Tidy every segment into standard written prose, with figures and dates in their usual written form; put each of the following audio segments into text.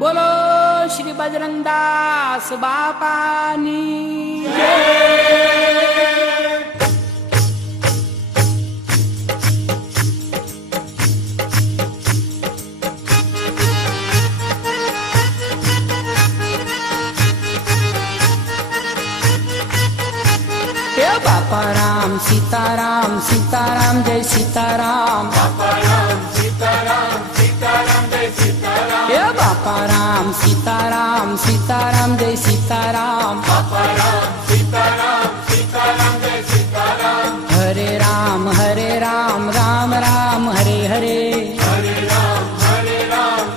बोलो श्री बजरंगदास बापानी बापा राम सीताराम सीताराम जय सीताराम बापा राम सीताराम सीताराम जय सीताराम बापा राम सीताराम सीताराम जय सीताराम बापा राम सीताराम सीताराम जय सीताराम हरे राम राम राम हरे हरे हरे राम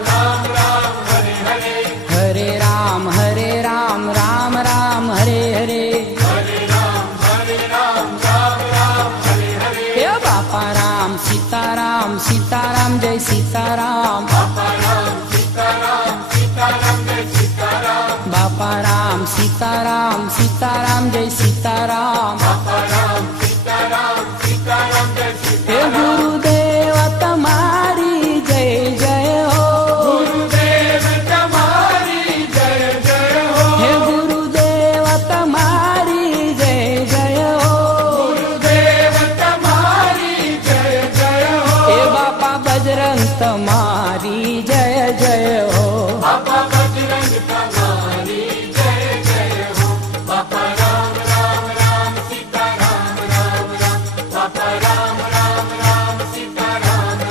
राम राम हरे हरे हरे राम राम राम हरे हरे हरे राम राम हरे हरे बापा राम सीताराम सीताराम जय सीताराम बापा राम सीताराम सीताराम जय सीताराम बापा राम सीताराम सीताराम जय सीताराम बापा राम सीताराम सीताराम जय हे सीताराम गुरुदेव तुम्हारी जय जय हो गुरुदेव तुम्हारी जय जय हो हे गुरुदेव तुम्हारी जय जय हो गुरुदेव तुम्हारी जय जय हो हे बापा बजरंग तुम्हारी जय जय हो बापा बजरंग तुम्हारी जय जय हो बापा राम राम सीता राम बापा राम सीता राम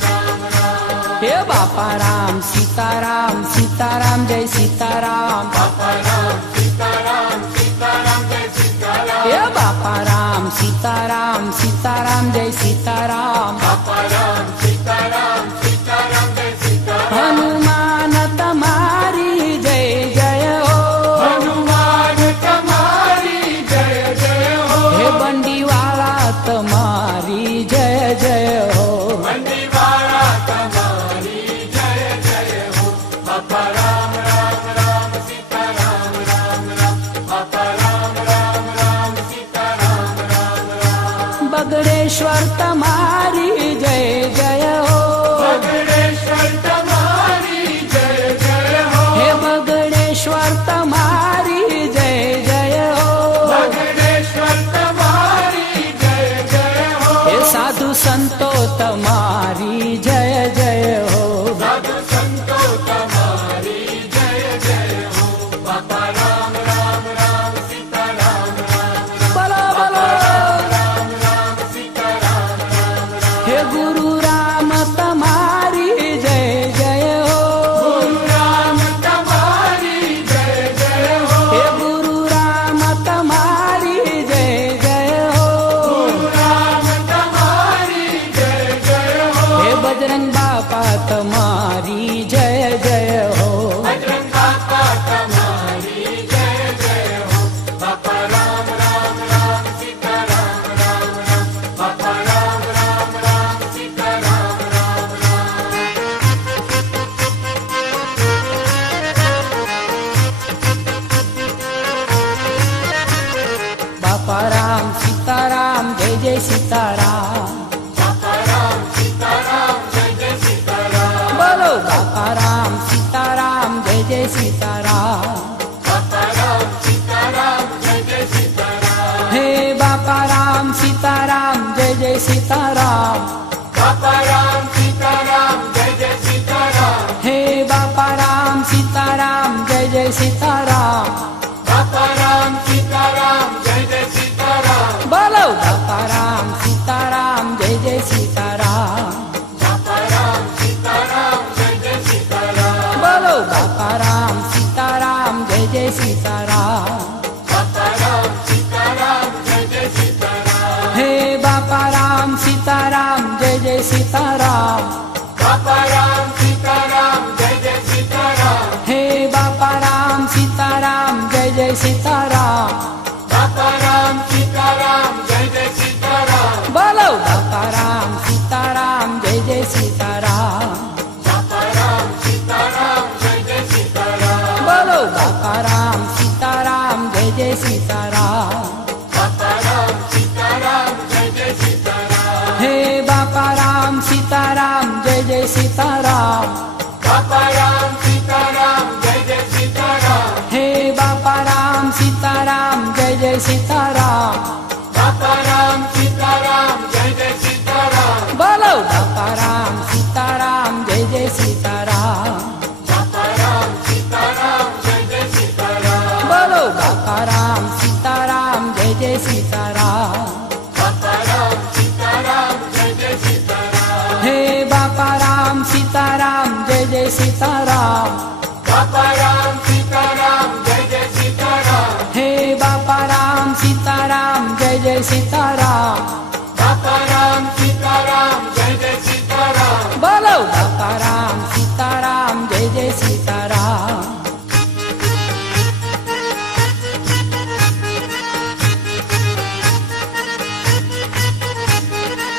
हे बापा राम सीताराम सीताराम जय सीताराम बापा राम सीताराम सीताराम जय सीताराम हे बापा राम सीताराम सीताराम जय सीताराम बापा राम सीताराम सीताराम जय सीताराम हनुमान तुम्हारी जय जय हो हनुमान तुम्हारी जय जय हो हे बंडीवाला तुम्हारी जय जय हो बंदीवाला तुम्हारी जय जय हो बापा राम सीता राम बापा राम सीता राम बगड़ेश्वर तुम्हारी जय जय हो बगड़ेश्वर तुम्हारी जय जय हो हे बगड़ेश्वर तुम्हारी जय जय हो बगड़ेश्वर तुम्हारी जय जय हो हे साधु संतो तुम्हारी जय जय हो साधु संतो तुम्हारी जय जय हो बापा राम सीता राम बोलो बोलो राम सीता राम हे गुरु राम तुम्हारी जय जय हो गुरु राम तुम्हारी जय जय हो हे गुरु राम तुम्हारी जय जय हो गुरु राम तुम्हारी जय जय हो हे बजरंग बापा तुम्हारी जय जय हो बजरंग बापा तुम्हारी जय जय हो बापा राम सीता राम बापा राम सीता राम बापा राम सीताराम जय जय सीताराम बापा राम सीताराम जय जय सीताराम बोलो बापा राम सीताराम जय जय सीताराम बापा राम सीताराम जय जय सीताराम हे बापा राम सीताराम जय जय सीताराम बापा राम सीताराम जय जय सीताराम हे बापा राम सीताराम जय जय सीताराम बापा राम सीताराम जय जय सीताराम बोलो बापा राम सीताराम जय जय सीताराम बापा राम सीताराम जय जय सीताराम बोलो बापा राम सीताराम जय जय सीताराम बापा राम सीताराम जय जय सीताराम हे बापा राम सीताराम जय जय सीताराम बापा राम सीताराम जय जय सीताराम हे बापा राम सीताराम जय जय सीताराम बापा राम सीताराम जय जय सीताराम बोलो बापा राम सीताराम जय जय सीताराम बापा राम सीताराम जय जय सीताराम बोलो बापा राम सीताराम जय जय सीताराम बापा राम सीताराम जय जय सीताराम हे बापा राम सीताराम जय जय सीताराम बापा राम सीताराम जय सीताराम बापा राम सीताराम जय जय सीताराम बोलो बापा राम सीताराम जय जय सीताराम बापा राम सीताराम जय जय सीताराम बोलो बापा राम सीताराम जय जय सीताराम बापा राम सीताराम जय जय सीताराम हे बापा राम सीताराम जय जय सीताराम बापा राम सीताराम जय जय सीताराम हे बापा राम सीताराम जय जय सीताराम बापा राम सीताराम जय जय सीताराम बोलो बापा राम सीताराम जय जय सीताराम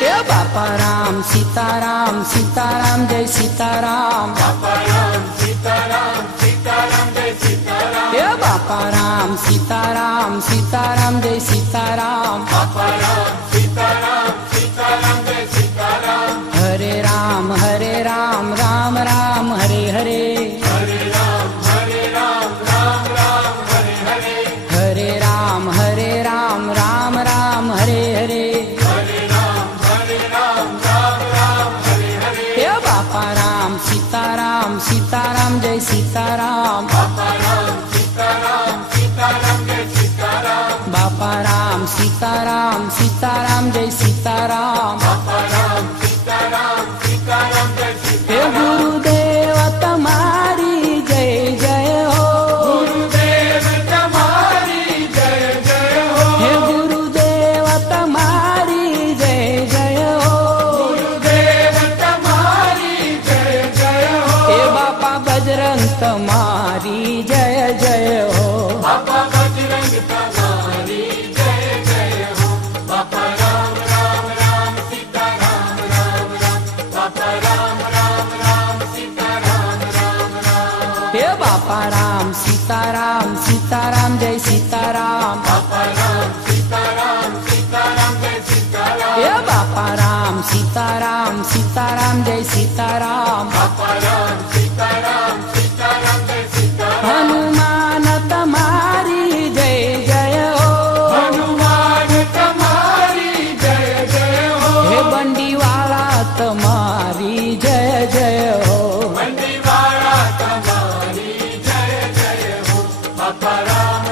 हे बापा राम सीताराम सीताराम जय सीताराम बापा राम सीताराम सीताराम जय सीताराम हे बापा राम सीताराम सीताराम जय सीताराम बापा राम सीताराम सीताराम जय सीताराम हरे राम राम राम हरे हरे हरे राम राम राम हरे हरे हरे राम राम राम हरे हरे हरे राम राम राम हरे हरे हे बापा राम सीताराम सीताराम जय सीताराम बापा राम सीताराम सीताराम जय सीताराम बापा राम सीताराम सीताराम जय सीताराम बापा राम सीताराम सीताराम जय हे सीताराम गुरुदेव तुम्हारी जय जय हो गुरुदेव तुम्हारी जय जय हो हे गुरुदेव तुम्हारी जय जय हो गुरुदेव तुम्हारी जय जय हो हे बापा बजरंग तुम्हारी जय जय हो बापा बजरंग तुम्हारी जय जय हो बापा राम सीताराम राम बापा राम सीताराम राम हे बापा राम सीताराम सीताराम जय सीताराम बापा राम सीताराम सीताराम जय सीताराम हे बापा राम सीताराम सीताराम जय सीताराम बापा राम सीताराम सीताराम जय सीताराम हनुमान तुम्हारी जय जय हो हनुमान तुम्हारी जय जय हो हे बंडीवाला तुम्हारी जय जय हो मंडीवाड़ा तुम्हारी जय जय हो बापा राम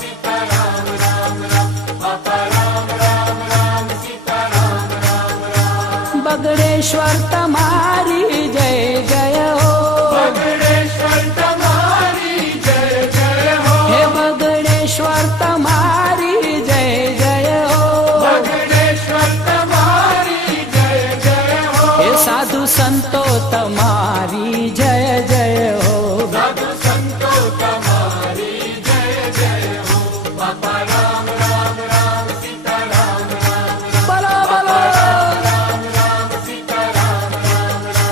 सीताराम राम बापा राम सीताराम राम बगड़ेश्वर तुम्हारी जय जय हो बगड़ेश्वर तुम्हारी जय जय हो हे बगड़ेश्वर तुम्हारी जय जय हो बगड़ेश्वर तुम्हारी जय जय हो हे साधु संतो तुम्हारी जय जय हो साधु संतो तुम्हारी जय जय हो बापा राम सीताराम बोलो बोलो राम सीताराम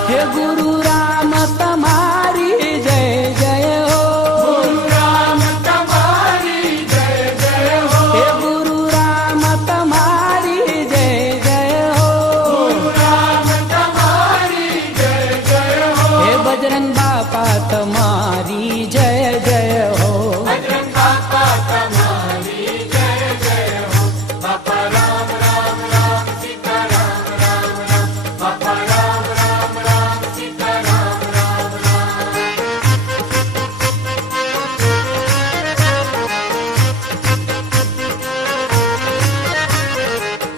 हे गुरु राम तुम्हारी जय जय हो गुरु राम तुम्हारी जय जय हो हे गुरु राम तुम्हारी जय जय हो गुरु राम तुम्हारी जय जय हो हे बजरंग बापा तुम्हारी जय जय हो बजरंग बापा तुम्हारी जय जय हो बापा राम सीताराम राम बापा राम सीताराम राम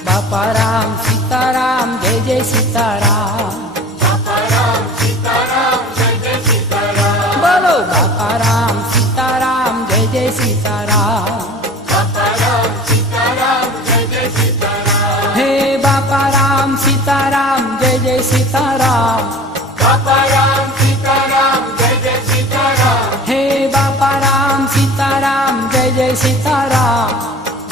बापा राम सीताराम जय जय सीताराम बापा राम सीताराम जय जय सीताराम बोलो बापा राम सीताराम जय जय सीताराम बापा राम सीताराम जय जय सीताराम हे बापा राम सीताराम जय जय सीताराम बापा राम सीताराम जय जय सीताराम हे बापा राम सीताराम जय जय सीताराम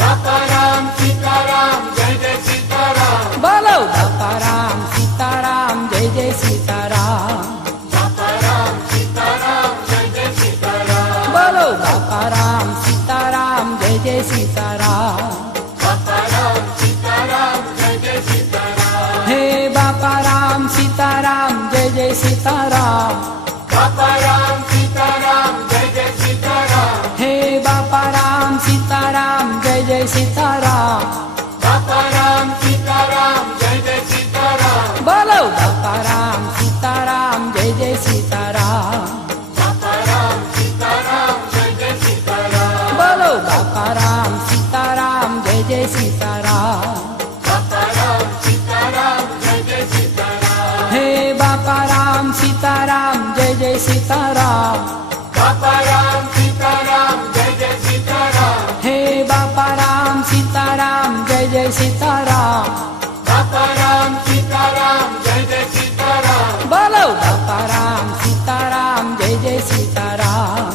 बापा राम सीताराम जय जय सीताराम बोलो बापा राम सीताराम जय जय सीताराम बापा राम सीताराम जय जय सीताराम बोलो बापा राम सीताराम जय जय सीताराम बापा राम सीताराम जय जय सीताराम हे बापा राम सीताराम जय जय सीताराम बापा राम सीताराम जय जय सीताराम हे बापा राम सीताराम जय सीताराम बापा राम सीताराम जय जय सीताराम हे बापा राम सीताराम जय जय सीताराम बापा राम सीताराम जय जय सीताराम बोलो बापा राम सीताराम जय जय सीताराम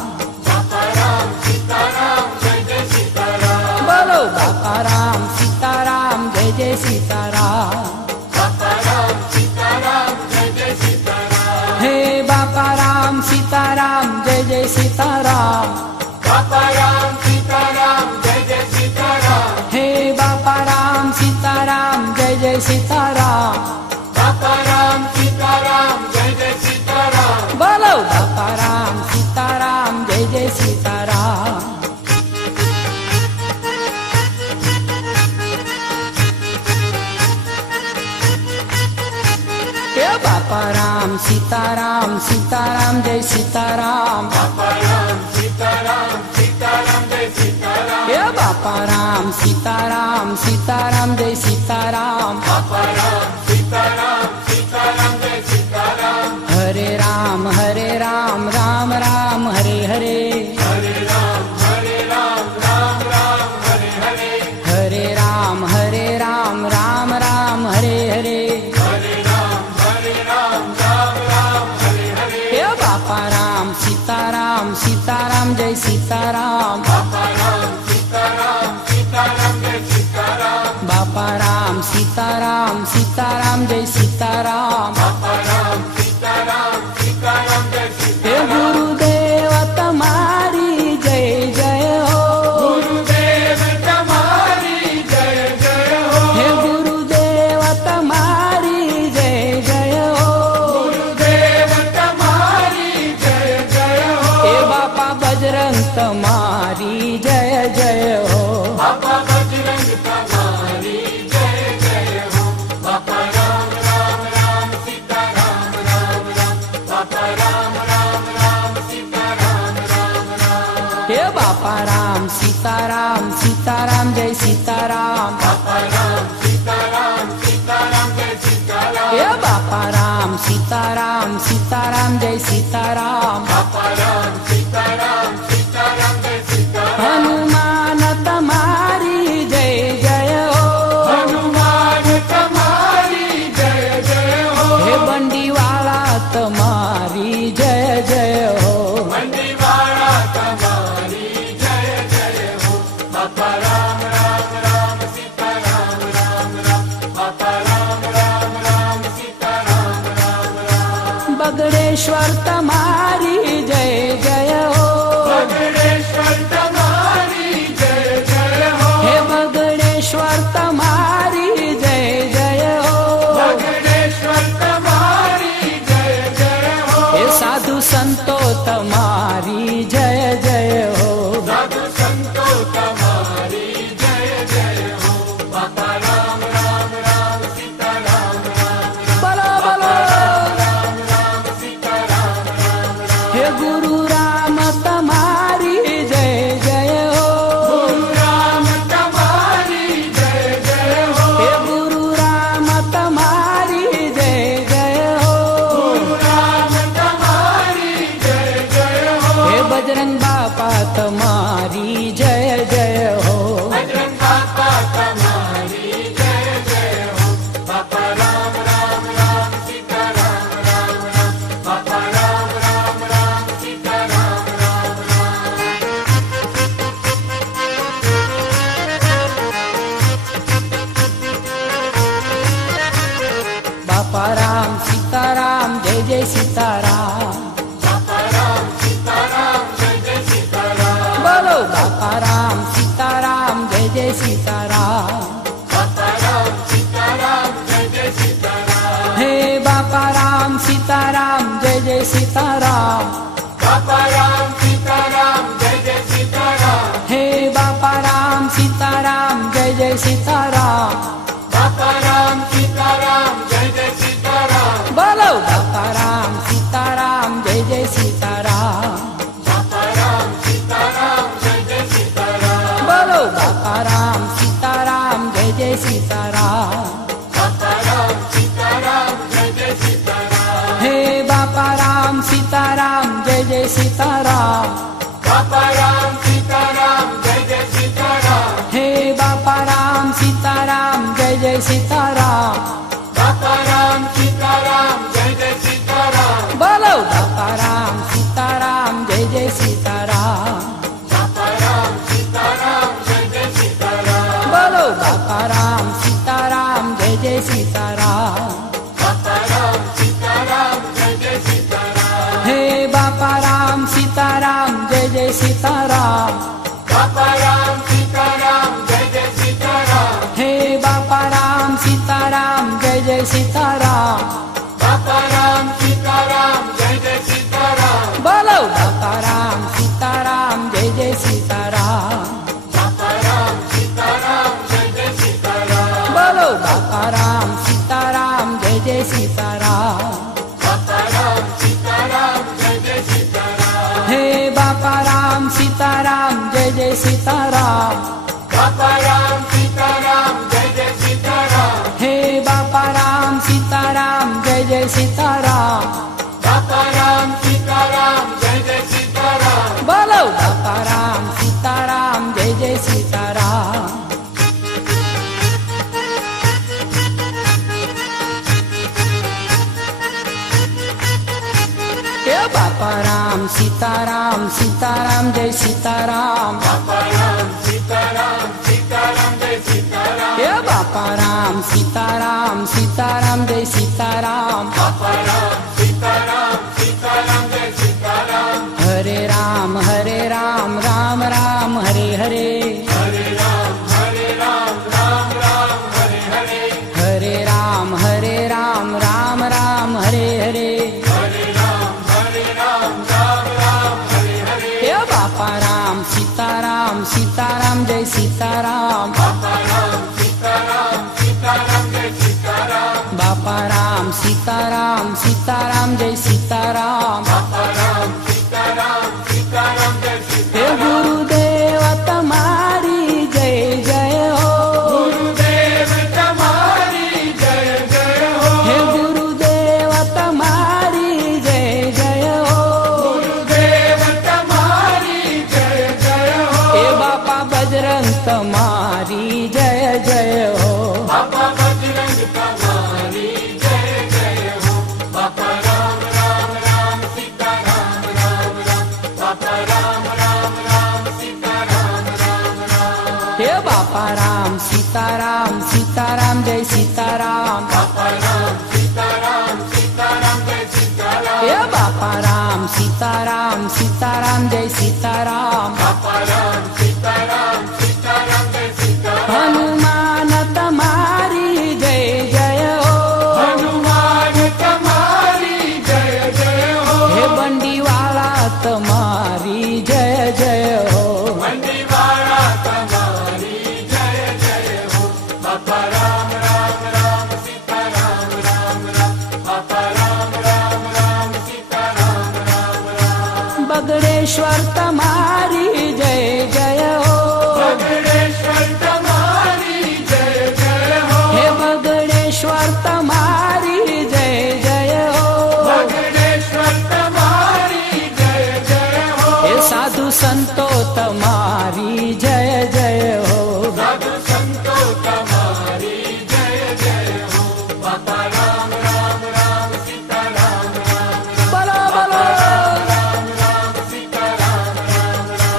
बापा राम सीताराम जय जय सीताराम बोलो बापा राम सीताराम जय जय सीताराम बापा राम सीताराम जय जय सीताराम हे बापा राम सीताराम जय जय सीताराम बापा राम सीताराम जय जय सीताराम हे बापा राम सीताराम जय जय सीताराम बापा राम सीताराम जय जय सीताराम बोलो बापा राम सीताराम जय जय सीताराम हे बापा राम सीताराम सीताराम जय सीताराम बापा राम सीताराम सीताराम जय सीताराम हे बापा राम सीताराम सीताराम जय सीताराम बापा राम सीताराम सीताराम जय सीताराम हरे राम राम राम हरे हरे हरे राम राम राम हरे हरे हरे राम राम राम हरे हरे हरे राम राम राम हरे हरे हे बापा राम सीताराम सीताराम जय सीताराम बापा राम सीताराम सीताराम जय सीताराम बापा राम सीताराम सीताराम जय सीताराम बापा राम सीताराम सीताराम जय हे सीताराम गुरुदेव तुम्हारी जय जय हो गुरुदेव तुम्हारी जय जय हो हे गुरुदेव तुम्हारी जय जय हो गुरुदेव तुम्हारी जय जय हो हे बापा बजरंग तुम्हारी जय जय हो बापा बजरंग तुम्हारी जय जय हो बापा राम सीताराम राम बापा राम सीताराम राम हे बापा राम सीताराम सीताराम जय सीताराम बापा राम सीताराम सीताराम जय सीताराम हे बापा राम सीताराम सीताराम जय सीताराम बापा राम सीताराम सीताराम जय सीताराम हनुमान तुम्हारी जय जय हो हनुमान तुम्हारी जय जय हो हे बंडीवाला तुम्हारी जय जय हो मंडीवाड़ा तुम्हारी जय जय हो बापा राम सीताराम राम बापा राम सीताराम राम बगड़ेश्वर तुम्हारी जय जय हो बगड़ेश्वर तुम्हारी जय जय हो हे बगड़ेश्वर तुम्हारी जय जय हो बगड़ेश्वर तुम्हारी जय जय हो हे साधु संतो तुम्हारी जय जय हो साधु संतो तुम्हारी जय जय हो बापा राम सीताराम बोलो बोलो राम सीताराम हे गुरु राम तुम्हारी जय जय हो गुरु राम तुम्हारी जय जय हो हे गुरु राम तुम्हारी जय जय हो गुरु राम तुम्हारी जय जय हो हे बजरंग बापा तुम्हारी जय जय हो बजरंग बापा तुम्हारी जय जय हो बापा राम सीताराम राम बापा राम सीताराम राम बापा राम सीताराम जय जय सीताराम बापा राम सीताराम जय जय सीताराम बोलो बापा राम सीताराम जय जय सीताराम बापा राम सीताराम जय जय सीताराम हे बापा राम सीताराम जय जय सीताराम बापा राम सीताराम जय जय सीताराम हे बापा राम सीताराम जय जय सीताराम बापा राम सीताराम जय जय सीताराम बोलो बापा राम सीताराम जय जय सीताराम बापा राम सीताराम जय जय सीताराम बोलो बापा राम सीताराम जय जय सीताराम बापा राम सीताराम जय जय सीताराम हे बापा राम सीताराम सीताराम बापा राम सीताराम जय जय सीताराम हे बापा राम सीताराम जय जय सीताराम बापा राम सीताराम जय जय सीताराम बोलो बापा राम सीताराम जय जय सीताराम बापा राम सीताराम जय जय सीताराम बोलो बापा राम सीताराम जय जय सीताराम बापा राम सीताराम जय जय सीताराम हे बापा राम सीताराम जय जय सीताराम बापा राम सीताराम जय जय सीताराम हे बापा राम सीताराम जय जय सीताराम बापा राम सीताराम जय जय सीताराम बोलो बापा राम सीताराम जय जय सीताराम बापा राम सीताराम जय जय सीताराम बोलो बापा राम सीताराम जय जय सीताराम बापा राम सीताराम जय जय सीताराम हे बापा राम सीताराम जय जय सीताराम बापा राम सीताराम जय जय सीताराम हे बापा राम सीताराम जय जय सीताराम बापा राम सीताराम जय जय सीताराम बोलो बापा राम सीताराम जय जय सीताराम हे बापा राम सीताराम सीताराम जय सीताराम बापा राम सीताराम सीताराम जय सीताराम हे बापा राम सीताराम सीताराम जय सीताराम बापा राम सीताराम सीताराम जय सीताराम हरे राम राम राम हरे हरे हरे राम राम राम हरे हरे हरे राम राम राम हरे हरे हरे राम राम राम हरे हरे हे बापा राम सीताराम सीताराम जय सीताराम बापा राम सीताराम सीताराम जय सीताराम बापा राम सीताराम सीताराम जय सीताराम बापा राम सीताराम सीताराम जय हे सीताराम गुरुदेव तुम्हारी जय जय हो गुरुदेव तुम्हारी जय जय हो हे गुरुदेव तुम्हारी जय जय हो गुरुदेव तुम्हारी जय जय हो हे बापा बजरंग तुम्हारी जय जय हो बापा बजरंग तुम्हारी जय जय हो बापा राम सीताराम राम बापा राम सीताराम राम हे बापा राम सीताराम सीताराम जय सीताराम बापा राम सीताराम सीताराम जय सीताराम हे बापा राम सीताराम सीताराम जय सीताराम बापा राम सीताराम सीताराम जय सीताराम हनुमान तुम्हारी जय जय हो हनुमान तुम्हारी जय जय हो हे बंडीवाला तुम्हारी जय जय हो मंडीवाला तुम्हारी जय जय हो बापा राम सीताराम राम बापा राम सीताराम राम बगड़ेश्वर तुम्हारी जय जय हो बगड़ेश्वर तुम्हारी जय जय हो हे बगड़ेश्वर तुम्हारी जय जय हो बगड़ेश्वर तुम्हारी जय जय हो हे साधु संतो तुम्हारी जय जय हो साधु संतो तुम्हारी जय जय हो बापा राम सीताराम बोलो बोलो राम सीताराम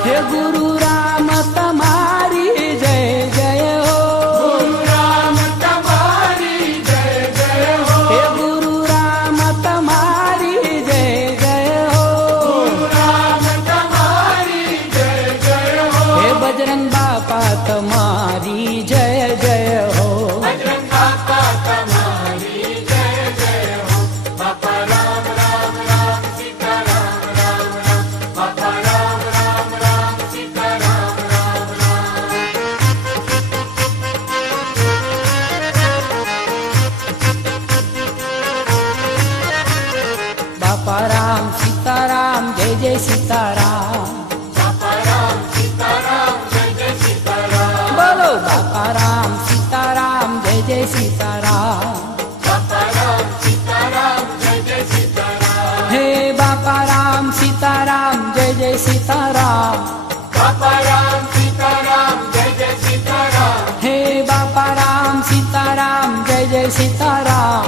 हे गुरु राम तुम्हारी जय जय हो गुरु राम तुम्हारी जय जय हो हे गुरु राम तुम्हारी जय जय हो गुरु राम तुम्हारी जय जय हो हे बजरंग बापा तुम्हारी जय जय हो बजरंग बापा तुम्हारी जय जय हो बापा राम सीताराम राम बापा राम सीताराम राम बापा राम सीताराम जय जय सीताराम बापा राम सीताराम जय जय सीताराम बोलो बापा राम सीताराम जय जय सीताराम बापा राम सीताराम जय जय सीताराम हे बापा राम सीताराम जय सीताराम बापा राम सीताराम जय जय सीताराम हे बापा राम सीताराम जय जय सीताराम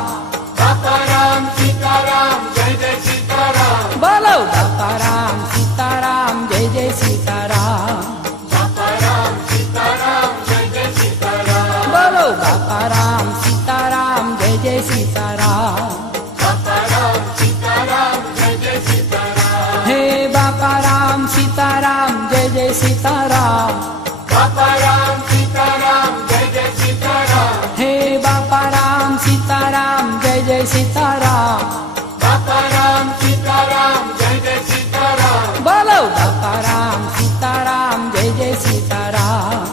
बापा राम सीताराम जय जय सीताराम बोलो बापा राम सीताराम जय जय सीताराम बापा राम सीताराम जय जय सीताराम बोलो बापा राम सीताराम जय जय सीताराम बापा राम सीताराम जय जय सीताराम हे बापा राम सीताराम जय जय सीताराम बापा राम सीताराम जय जय सीताराम हे बापा राम सीताराम जय जय सीताराम बापा राम सीताराम जय जय सीताराम बोलो बापा राम सीताराम जय जय सीताराम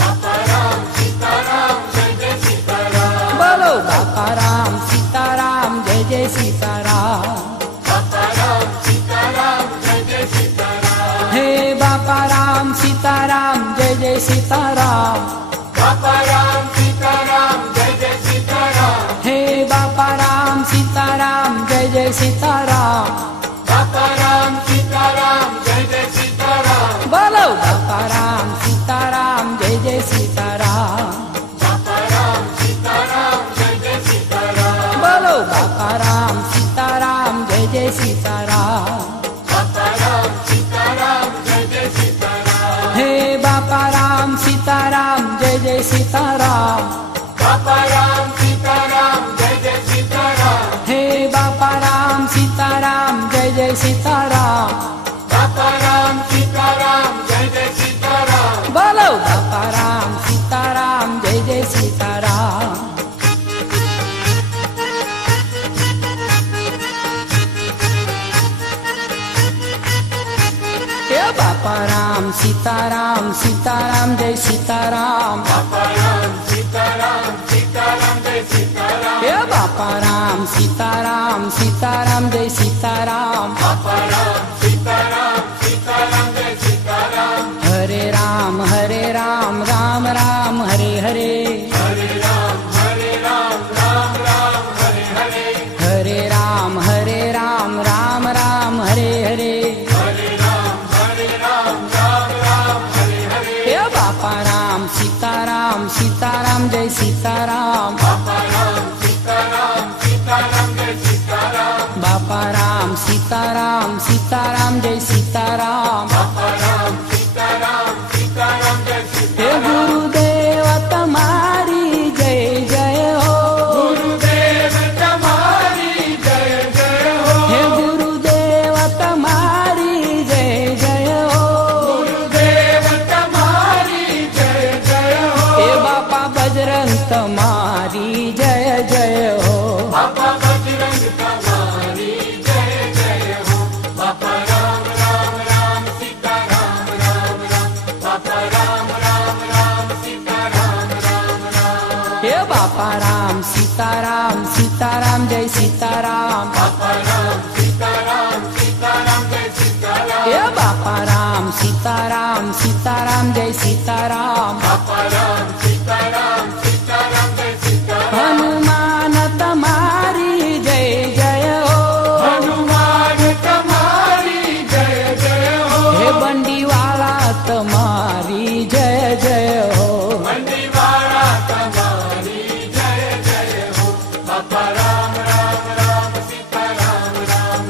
बापा राम सीताराम जय जय सीताराम बोलो बापा राम सीताराम जय जय सीताराम बापा राम सीताराम जय जय सीताराम हे बापा राम सीताराम जय जय सीताराम बापा राम सीताराम जय जय सीताराम हे बापा राम सीताराम जय जय सीताराम बापा राम सीताराम जय जय सीताराम बोलो बापा राम सीताराम जय जय सीताराम बापा राम सीताराम जय जय सीताराम बोलो बापा राम सीताराम जय जय सीताराम बापा राम सीताराम जय जय सीताराम हे बापा राम सीताराम जय जय सीताराम बापा राम सीताराम जय जय सीताराम हे बापा राम सीताराम जय जय सीताराम बापा राम सीताराम जय जय सीताराम बोलो बापा राम सीताराम जय जय सीताराम हे बापा राम सीताराम सीताराम जय सीताराम बापा राम सीताराम सीताराम जय सीताराम हे बापा राम सीताराम सीताराम जय सीताराम बापा राम सीताराम सीताराम जय सीताराम हरे राम राम राम हरे हरे हरे राम राम राम हरे हरे हरे राम राम राम हरे हरे हरे राम राम राम हरे हरे हे बापा राम सीताराम सीताराम जय सीताराम बापा राम सीताराम सीताराम जय सीताराम बापा राम सीताराम सीताराम जय सीताराम बापा राम सीताराम सीताराम जय हे सीताराम गुरुदेव तुम्हारी जय जय हो गुरुदेव तुम्हारी जय जय हो हे गुरुदेव तुम्हारी जय जय हो गुरुदेव तुम्हारी जय जय हो हे बापा बजरंग तुम्हारी जय जय हो बापा बजरंग तुम्हारी जय जय हो बापा राम सीताराम राम बापा राम सीताराम राम हे बापा राम सीताराम सीताराम जय सीताराम बापा राम सीताराम सीताराम जय सीताराम हे बापा राम सीताराम सीताराम जय सीताराम बापा राम सीताराम सीताराम जय सीताराम हनुमान तुम्हारी जय जय हो हनुमान तुम्हारी जय जय हो हे बंडीवाला तुम्हारी जय जय हो मंडीवाड़ा तुम्हारी जय जय हो बापा राम सीताराम राम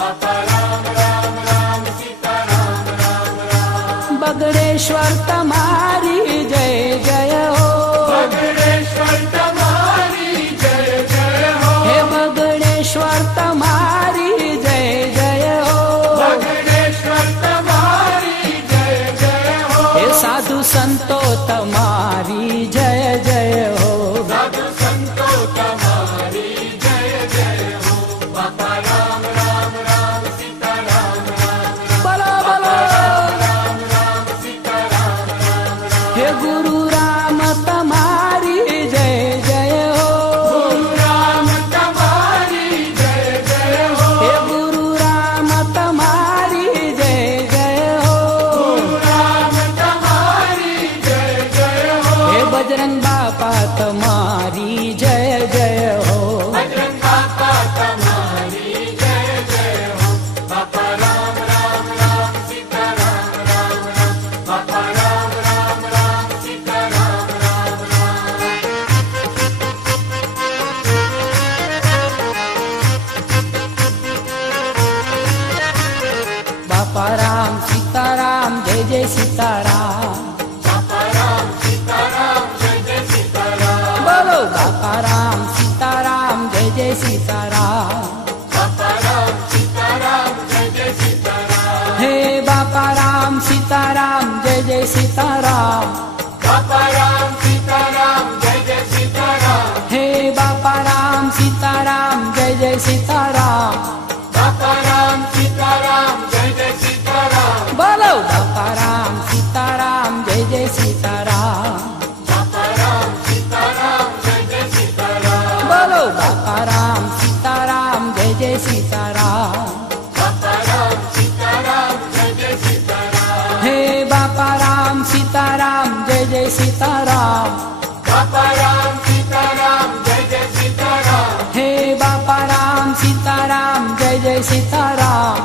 बापा राम सीताराम राम बगड़ेश्वर तुम्हारी जय जय हो बगड़ेश्वर तुम्हारी जय जय हो हे बगड़ेश्वर तुम्हारी जय जय हो बगड़ेश्वर तुम्हारी जय जय हो हे साधु संतो तुम्हारी जय जय हो साधु संतो तुम्हारी जय जय हो बापा राम सीताराम बोलो बोलो राम सीताराम हे गुरु राम तुम्हारी जय जय हो गुरु राम तुम्हारी जय जय हो हे गुरु राम तुम्हारी जय जय हो गुरु राम तुम्हारी जय जय हो हे बजरंग बापा तुम्हारी जय जय हो बजरंग बापा तुम्हारी जय जय हो बापा राम બાપા રામ સીતારામ જય જય સીતારામ બાપા રામ સીતારામ જય જય સીતારામ બોલો બાપા રામ સીતારામ જય જય સીતારામ બાપા રામ સીતારામ જય જય સીતારામ હે બાપા રામ સીતારામ જય જય સીતારામ બાપા રામ સીતારામ જય જય સીતારામ હે બાપા રામ સીતારામ જય જય સીતારામ બાપા રામ સીતારામ જય જય સીતારામ બોલો બાપા રામ સીતારામ જય જય સીતારામ બાપા રામ સીતારામ જય જય સીતારામ બોલો બાપા રામ સીતારામ જય જય સીતારામ બાપા રામ સીતારામ જય જય સીતારામ હે બાપા રામ સીતારામ જય જય સીતારામ બાપા રામ સીતારામ જય જય સીતારામ હે બાપા રામ સીતારામ જય જય સીતારામ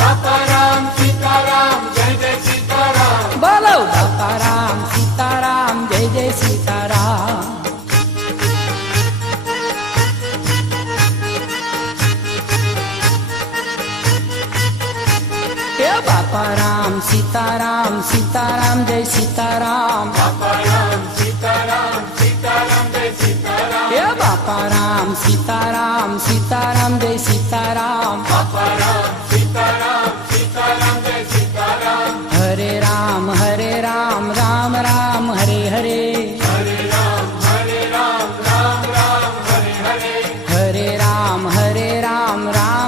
બાપા રામ સીતારામ જય જય સીતારામ બોલો બાપા રામ સીતારામ જય જય સીતારામ હે બાપા રામ સીતારામ સીતારામ જય સીતારામ બાપા રામ સીતારામ સીતારામ જય સીતારામ હે બાપા રામ સીતારામ સીતારામ જય સીતારામ બાપા રામ સીતારામ સીતારામ જય સીતારામ હરે રામ રામ રામ હરે હરે હરે રામ રામ રામ હરે હરે હરે રામ રામ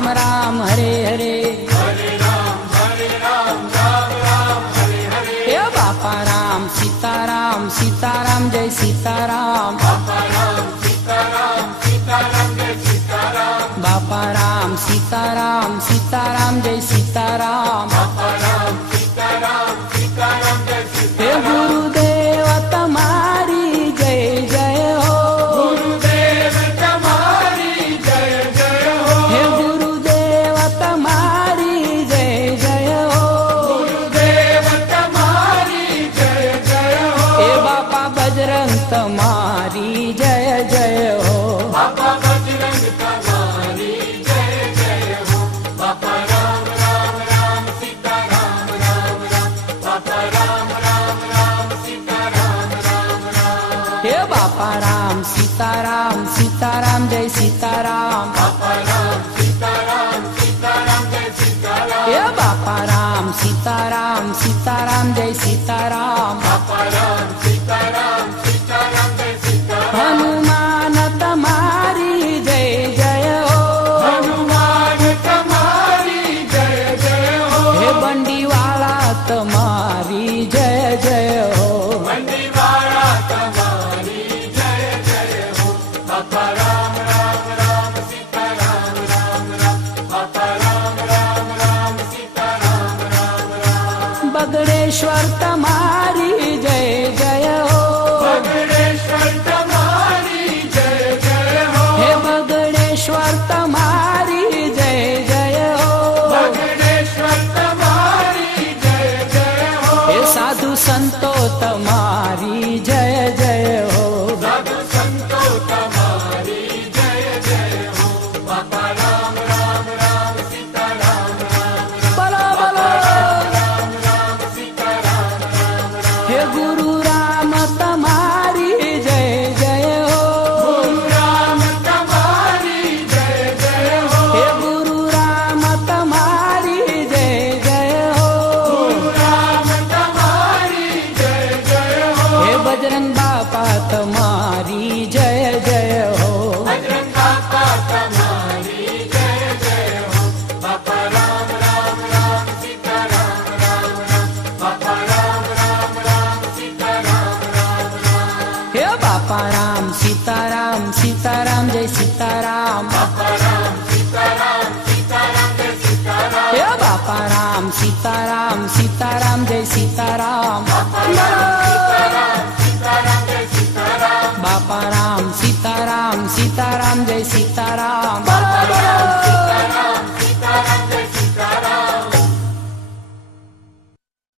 રામ હરે હરે હરે રામ રામ રામ હરે હરે હે બાપા રામ સીતારામ સીતારામ જય સીતારામ બાપા રામ સીતારામ સીતારામ જય સીતારામ બાપા રામ સીતારામ સીતારામ જય સીતારામ બાપા રામ સીતારામ સીતારામ જય હે સીતારામ ગુરુદેવ તમારી જય જય હો ગુરુદેવ તમારી જય જય હો હે ગુરુદેવ તમારી જય જય હો ગુરુદેવ તમારી જય જય હો હે બાપા બજરંગ તમારી જય જય હો બાપા બજરંગ તમારી જય જય હો બાપા રામ સીતારામ રામ બાપા રામ સીતારામ રામ હે બાપા રામ સીતારામ સીતારામ જય સીતારામ બાપા રામ સીતારામ સીતારામ જય સીતારામ હે બાપા રામ સીતારામ સીતારામ જય સીતારામ બાપા રામ સીતારામ સીતારામ જય સીતારામ હનુમાન તમારી જય જય હો હનુમાન તમારી જય જય હો હે બંડીવાળા તમારી જય જય હો મંડીવાળા તમારી જય જય હો બાપા રામ સીતારામ રામ બાપા રામ સીતારામ રામ બગડેશ્વર તમારી જય જય હો બગડેશ્વર તમારી જય જય હો હે બગડેશ્વર તમારી જય જય હો બગડેશ્વર તમારી જય જય હો હે સાધુ સંતો તમારી જય જય હો સાધુ સંતો તમારી જય જય હો બાપા રામ સીતારામ બોલો બોલો સીતારામ હે ગુરુ રામ તમારી જય જય હો ગુરુ રામ તમારી જય જય હો હે ગુરુ રામ તમારી જય જય હો ગુરુ રામ તમારી જય જય હો હે બજરંગ બાપા તમારી જય જય હો બજરંગ બાપા તમારી જય જય હો બાપા રામ સીતારામ બાપા રામ સીતારામ હે બાપા રામ સીતારામ સીતારામ જય સીતારામ બાપા રામ સીતારામ સીતારામ જય સીતારામ હે બાપા રામ સીતારામ સીતારામ જય સીતારામ સીતારામ જય સીતારામ બાપા રામ સીતારામ સીતારામ જય સીતારામ સીતારામ